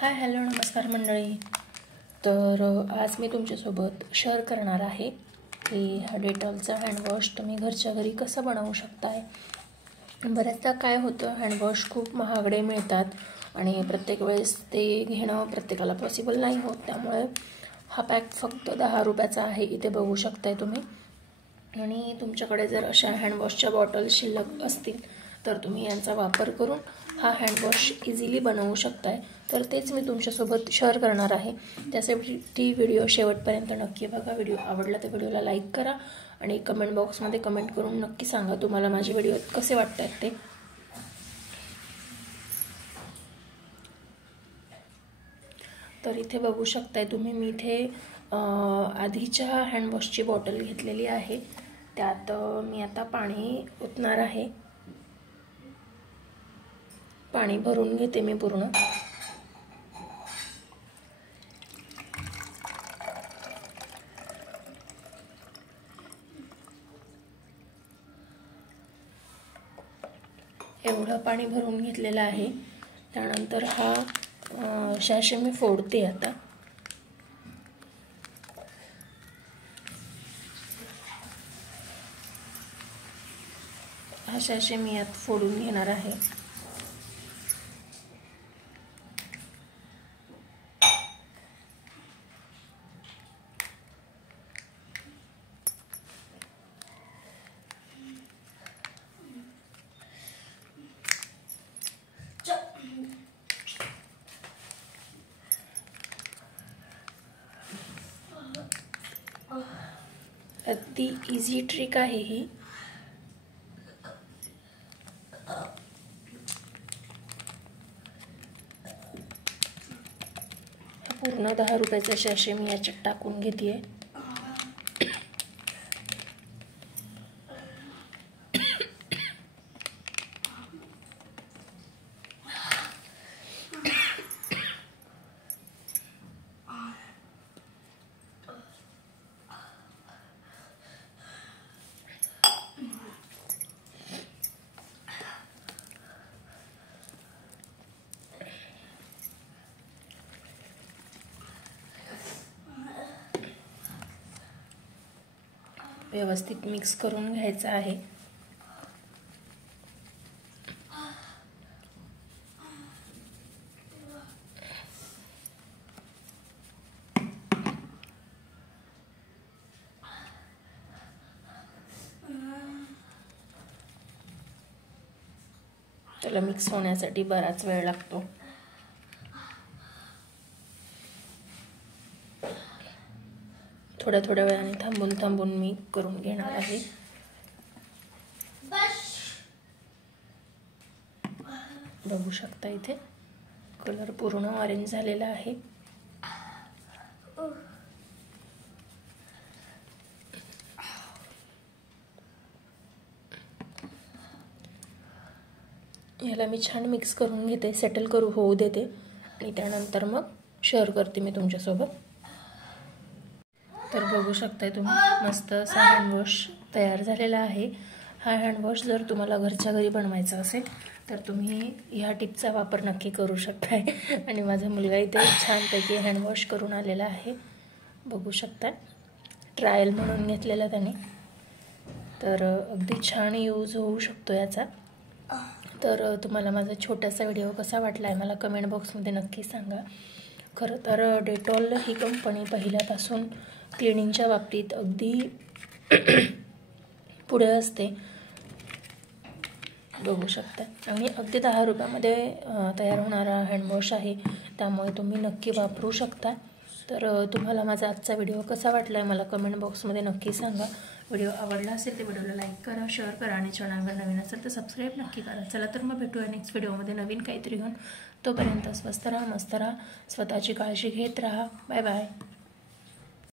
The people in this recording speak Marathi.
हाय हॅलो नमस्कार मंडळी. तर आज मी तुमच्यासोबत शेअर करणार आहे की हा डेटॉलचा हँडवॉश तुम्ही घरच्या घरी कसं बनवू शकताय. बऱ्याचदा काय होतं, हँडवॉश खूप महागडे मिळतात आणि प्रत्येक वेळेस ते घेणं प्रत्येकाला पॉसिबल नाही होत. त्यामुळे हा पॅक फक्त 10 रुपयाचा आहे, इथे बघू शकताय तुम्ही. आणि तुमच्याकडे जर अशा हँडवॉशच्या बॉटल शिल्लक असतील तर तुम्ही यांचा वापर करून हा हँडवॉश इझिली बनवू शकताय. तर तेच मी तुमच्यासोबत शेअर करणार आहे. त्यासाठी व्हिडिओ शेवटपर्यंत नक्की बघा. व्हिडिओ आवडला तर व्हिडिओला लाईक करा आणि कमेंट बॉक्समध्ये कमेंट करून नक्की सांगा तुम्हाला माझे व्हिडिओ कसे वाटतात ते. तर इथे बघू शकताय तुम्ही, मी इथे आधीच्या हँडवॉशची बॉटल घेतलेली आहे. त्यात मी आता पाणी ओतणार आहे. पाणी भरून घेते मी पूर्ण. एवढं पाणी भरून घेतलेलं आहे. त्यानंतर हा शॅशे मी फोडते आता. हा शॅशे मी यात फोडून घेणार आहे. अगदी इझी ट्रिक आहे ही. पूर्ण 10 रुपयाचा शॅशे मी याच्यात टाकून घेते. व्यवस्थित मिक्स करून घ्यायचं आहे. त्याला मिक्स होण्यासाठी बराच वेळ लागतो. थोड्या वेळाने थांबून मी करून घेणार आहे. बघू शकता इथे कलर पूर्ण ऑरेंज झालेला आहे. याला मी छान मिक्स करून घेते, सेटल होऊ देते आणि त्यानंतर मग शेअर करते मी तुमच्यासोबत. तर बघू शकताय तुम्ही, मस्त असा हँडवॉश तयार झालेला आहे. हा हँडवॉश जर तुम्हाला घरच्या घरी बनवायचा असेल तर तुम्ही ह्या टिपचा वापर नक्की करू शकताय. आणि माझा मुलगा इथे छानपैकी हँडवॉश करून आलेला आहे, बघू शकता. ट्रायल म्हणून घेतलेला त्याने. तर अगदी छान यूज होऊ शकतो याचा. तर तुम्हाला माझा छोटासा व्हिडिओ कसा वाटला आहे मला कमेंट बॉक्समध्ये नक्की सांगा. खरं तर डेटॉल ही कंपनी पहिल्यापासून क्लिनिंगच्या बाबतीत अगदी पुढे असते, बघू शकता. आणि अगदी 10 रुपयामध्ये तयार होणारा हँडवॉश आहे, त्यामुळे तुम्ही नक्की वापरू शकता. तर तुम्हाला माझा आजचा व्हिडिओ कसा वाटला आहे मला कमेंट बॉक्समध्ये नक्की सांगा. व्हिडिओ आवडला असेल तर व्हिडिओला लाईक करा, शेअर करा आणि चॅनलवर नवीन असेल तर सबस्क्राईब नक्की करा. चला तर मग भेटूया नेक्स्ट व्हिडिओमध्ये नवीन काहीतरी घेऊन. तोपर्यंत स्वस्त राहा, मस्त राहा, स्वतःची काळजी घेत राहा. Bye bye.